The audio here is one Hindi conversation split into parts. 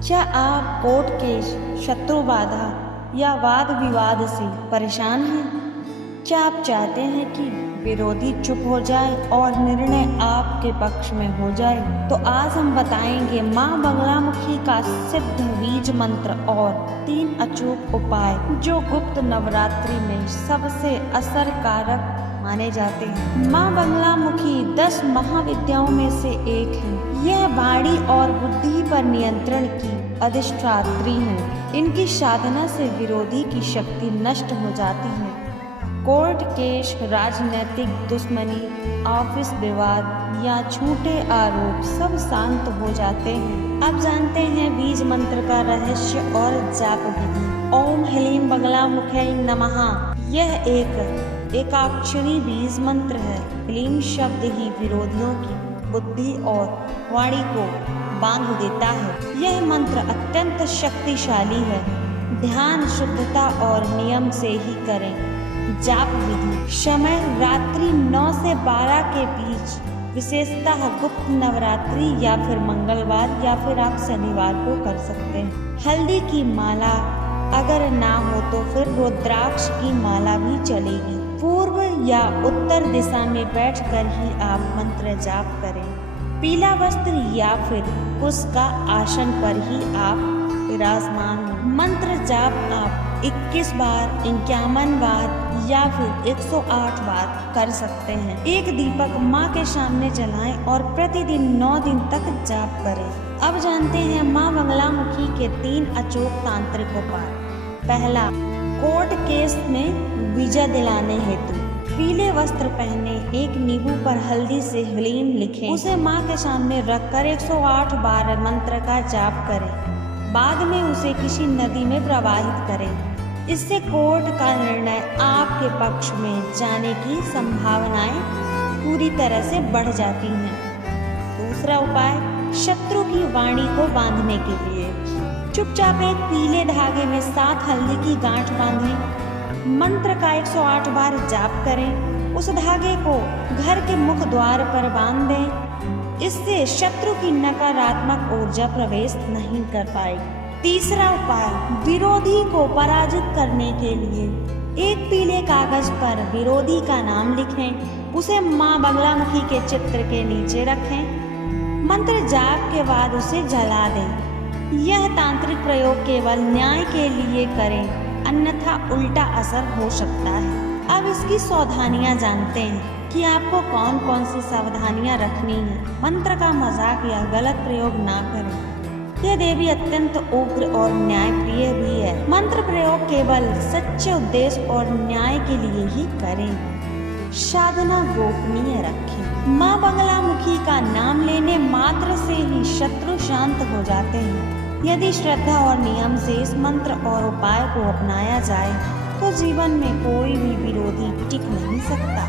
क्या आप कोर्ट केस, शत्रु बाधा या वाद विवाद से परेशान हैं? क्या आप चाहते हैं कि विरोधी चुप हो जाए और निर्णय आपके पक्ष में हो जाए? तो आज हम बताएंगे माँ बगलामुखी का सिद्ध बीज मंत्र और 3 अचूक उपाय जो गुप्त नवरात्रि में सबसे असरकारक माने जाते हैं। माँ बगलामुखी 10 महाविद्याओं में से एक है। यह वाणी और बुद्धि पर नियंत्रण की अधिष्ठात्री है। इनकी साधना से विरोधी की शक्ति नष्ट हो जाती है। कोर्ट केस, राजनीतिक दुश्मनी, ऑफिस विवाद या झूठे आरोप सब शांत हो जाते हैं। अब जानते हैं बीज मंत्र का रहस्य और जाप विधि। ओम ह्लीं बगलामुखै नमः। यह एक एकाक्षरी बीज मंत्र है। ह्लीं शब्द ही विरोधियों की बुद्धि और वाणी को बांध देता है। यह मंत्र अत्यंत शक्तिशाली है। ध्यान, शुद्धता और नियम से ही करें। जाप विधि। समय रात्रि 9 से 12 के बीच, विशेषतः गुप्त नवरात्रि या फिर मंगलवार या फिर आप शनिवार को कर सकते हैं। हल्दी की माला अगर ना हो तो फिर रुद्राक्ष की माला भी चलेगी। पूर्व या उत्तर दिशा में बैठकर ही आप मंत्र जाप करें। पीला वस्त्र या फिर उसका आसन पर ही आप विराजमान हो। मंत्र जाप आप 21 बार, 51 बार या फिर 108 बार कर सकते हैं। एक दीपक माँ के सामने जलाएं और प्रतिदिन 9 दिन तक जाप करें। अब जानते हैं माँ बगलामुखी के 3 अचूक तांत्रिक उपाय। पहला, कोर्ट केस में विजय दिलाने हेतु पीले वस्त्र पहने, एक नींबू पर हल्दी से ह्लीं लिखें, उसे माँ के सामने रखकर 108 बार मंत्र का जाप करें। बाद में उसे किसी नदी में प्रवाहित करें। इससे कोर्ट का निर्णय आपके पक्ष में जाने की संभावनाएं पूरी तरह से बढ़ जाती हैं। दूसरा उपाय, शत्रु की वाणी को बांधने के लिए चुपचाप एक पीले धागे में 7 हल्दी की गांठ बांधें। मंत्र का 108 बार जाप करें। उस धागे को घर के मुख द्वार पर बांध दें। इससे शत्रु की नकारात्मक ऊर्जा प्रवेश नहीं कर पाएगी। तीसरा उपाय, विरोधी को पराजित करने के लिए एक पीले कागज पर विरोधी का नाम लिखें, उसे माँ बगलामुखी के चित्र के नीचे रखें। मंत्र जाप के बाद उसे जला दें। यह तांत्रिक प्रयोग केवल न्याय के लिए करें, अन्यथा उल्टा असर हो सकता है। अब इसकी सावधानियां जानते हैं कि आपको कौन कौन सी सावधानियां रखनी है। मंत्र का मजाक या गलत प्रयोग ना करें। यह देवी अत्यंत उग्र और न्यायप्रिय भी है। मंत्र प्रयोग केवल सच्चे उद्देश्य और न्याय के लिए ही करें। साधना गोपनीय रखें। माँ बगलामुखी का नाम लेने मात्र से ही शत्रु शांत हो जाते हैं। यदि श्रद्धा और नियम से इस मंत्र और उपाय को अपनाया जाए तो जीवन में कोई भी विरोधी टिक नहीं सकता।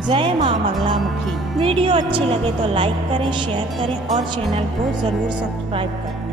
जय माँ बगलामुखी। वीडियो अच्छी लगे तो लाइक करें, शेयर करें और चैनल को जरूर सब्सक्राइब करें।